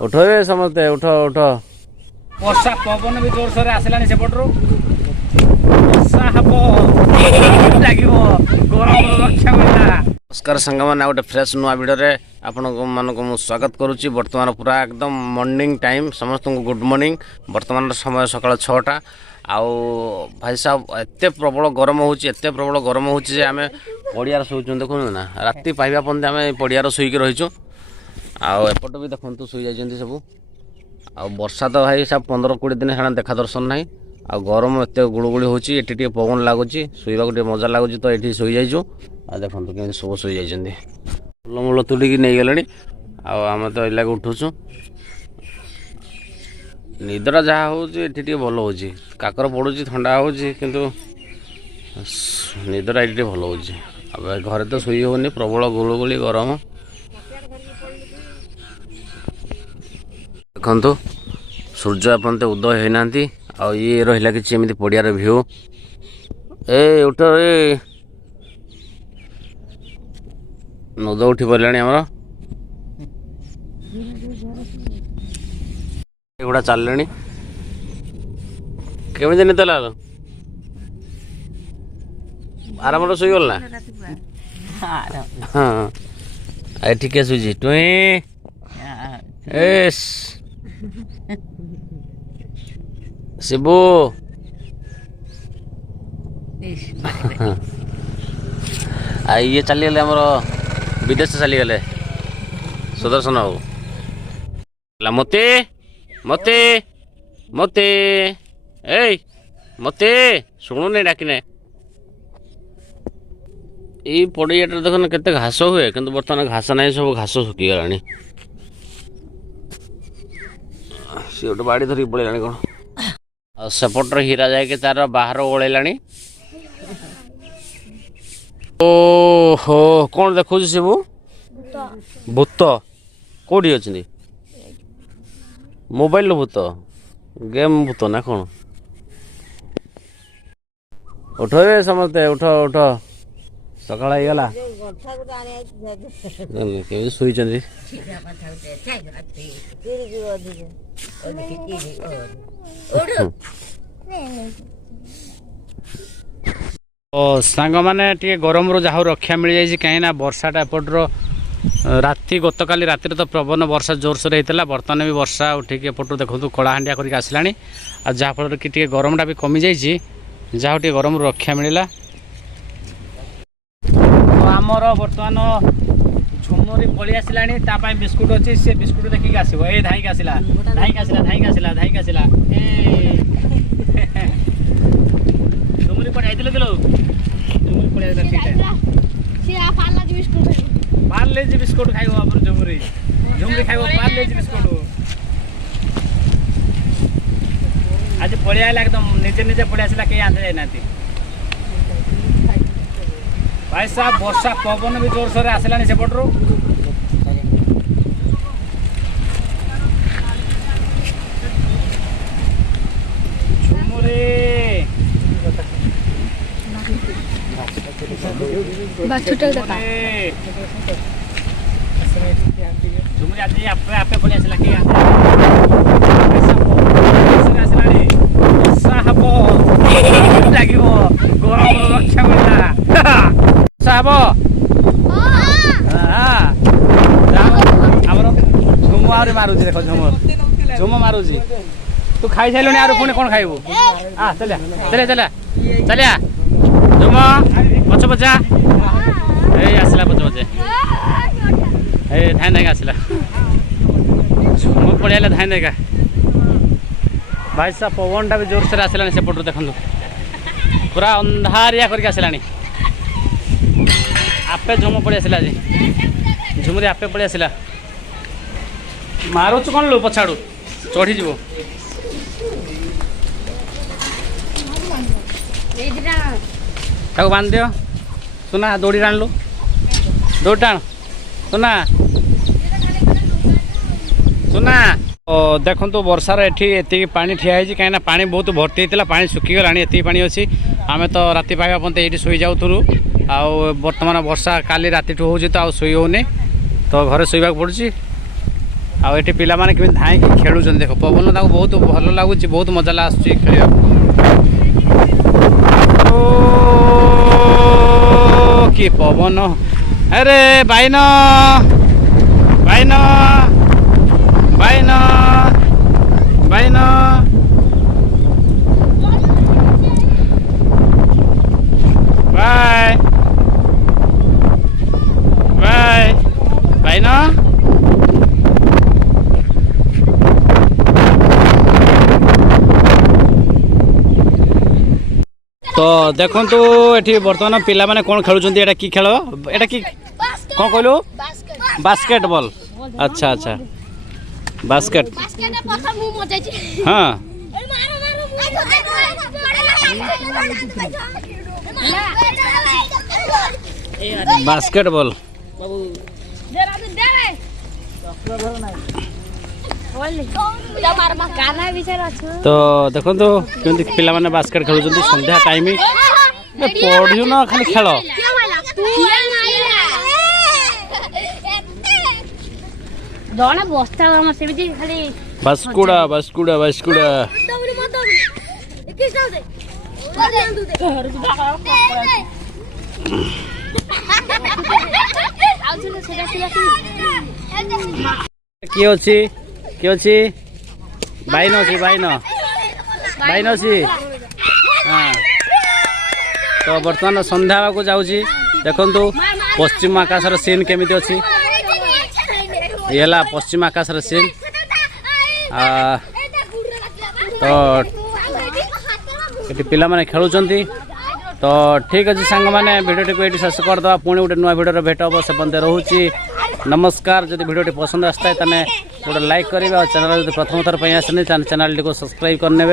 उठे समस्ते उठ उठ। वर्षा पवन भी जोर सोर आसलानी सेपटू वर्षा हम लगे गरम रक्षा मिलला। नमस्कार सांग मैंने गोटे फ्रेश नुआ भिडियो आपण मानक स्वागत करुच्ची। बर्तमान पूरा एकदम मॉर्निंग टाइम समस्त को गुड मॉर्निंग। बर्तमान समय सकाल 6टा आउ भाई साहब एत प्रबल गरम होची जे आम पड़ियार शोचु देखु ना राति पाइबा पर्यंत आम पड़ियार शोक रहीचु। आउट भी देखु शुई जाइए सब। आ वर्षा तो भाई साहब 15-20 दिन है देखा दर्शन ना। आ गरम एत गुड़गुड़ी होची एटी पवन लगुच शोवा मजा लगुच तो ये शोई जाइचु। आ देखो केमी सब शोई जाइए फूलमूल तुलिकी नहीं गले आम तो ये उठुचु। निदरा जहाँ होती भल हो काकर पड़ू ठंडा हो किंतु निदरा ये भल हो घरे तो शोई होनी प्रबल गुड़गुड़ी गरम। देखु सूर्य एपंत उदय होना ये रहा कि पड़ियार भ्यू ए उठ ए नद उठी पड़े आमर एगुड़ा चलने केमी निद लाग आराम शोगल ना। हाँ ये किए शुची टुई एस शिबू ये चलीगले आमर विदेश चलीगले सुदर्शन बाबू मते मते मते ए मते शुणुनी डाकिने ये पड़िया देखो केते घास हुए किंतु बर्तमान घास ना सब घास सुखी गला सी गोटे बाड़ी धरिक पड़ेगा कौन सेपटर हीरा जाके तार बाहर ओल्ला। ओहो कौन देखु शिबू भूत कौटी अच्छी मोबाइल भूत गेम भूत ना कौन उठ समस्ते उठ उठ सकाळ गला केमी शोई सांग मैंने टे गरम रू जहाँ रक्षा मिल जाए कहीं वर्षाटा एपटर राति गत काली राति तो प्रबल वर्षा जोरसोर होता बर्तमान भी वर्षा उठिक एपटू देखो कलाहांडिया करके आसला जहाँफल कि गरमटा भी कमी जाइए जहाँ टे गरम रक्षा मिलला। आमर बर्तमान झुमुरी पलि आसला बिस्कुट अच्छी से बिस्कुट देखिक आसो ये धाई आसला झुमुरी पड़े आइल किलो झुमुरी पड़े पार्लेजी बिस्कुट खाइब आप झुमुरी झुमुरी खाइब पार्लेजी बिस्कुट आज पड़े आला एकदम निजे निजे पड़े आसला कहीं आंधे जाना भाई साहब वर्षा पवन भी जोर सोर आसलानी सेपटू झुमुरी झुमुरी आज आपे पड़े आसला कि वर्षा हम लगे गरम रक्षा मिलला साहब आमर झुम आहरी मारुची देख झुम मारुची तू खाई सारे आर पुणी कौन खाइबू चलिया चलिया चलिया चलिया झुम पछ पचा आसला पछ पचे धाई धाई आसला झुम पड़े धाई धाई भाई साहब पवनटा भी जोर से आसला सेपटू देखो पूरा अंधारिया करके आसला आपे झुम पड़े आसला झुमुरी आपे पड़े आसला मारुच कौन लो पछाड़ू चढ़ी जीव बांध दियो सुना दौड़ी टाण लो दौड़ टाण सुना सुना देखो तो वर्षार एति पानी ठिया कहीं पानी बहुत भर्ती होता पानी सुखीगला एति पानी अच्छी आम तो राति पाइबा पर्यंत ये शोई जाऊँ आउ बर्तमान वर्षा काली राति हो तो आउ शोई होनी तो घरे शोवाक पड़ुची ଆଉ ଏଠି ପିଲାମାନେ କେମିତି ଧାଇଁକି ଖେଳୁଛନ୍ତି ଦେଖ ପବନ ତାଙ୍କୁ ବହୁତ ଭଲ ଲାଗୁଛି ବହୁତ ମଜା ଆସୁଛି ଖେଳିବାକୁ କି ପବନ ଆରେ ବାଇନ ବାଇନ ବାଇନ ବାଇନ ବାଇ ବାଇ ବାଇନ तो देखु ये बर्तमान पिला माने कौन खेलुंट एटा की खेल एटा की कौन कहलु बास्केटबॉल अच्छा अच्छा बास्केट हाँ बास्केटबॉल तो देखो केमती पिला माने बास्केट खेलुंट संध्या टाइम पढ़ू ना खाली खेल बास्कुड़ा बास्कुड़ा बास्कुड़ा किए अच्छी किए अच्छी बाइन अच्छी बाइन बाइन अच्छी हाँ तो बर्तमान संध्या को जाऊँगी देखु पश्चिम आकाशर सीन केमिति अच्छी ये है पश्चिम आकाशर सीन तो ये पिला माने खेलुंट तो ठीक अच्छे सांग मैंने भिडियो को ये शेष करदे पुणी गोटे नुआ भिडियो भेट हम से बंदे रोचे नमस्कार जब भिडियो पसंद आसता है गोटे लाइक करेंगे और चैनल जो प्रथम थर आसने चैनल को सब्सक्राइब करने।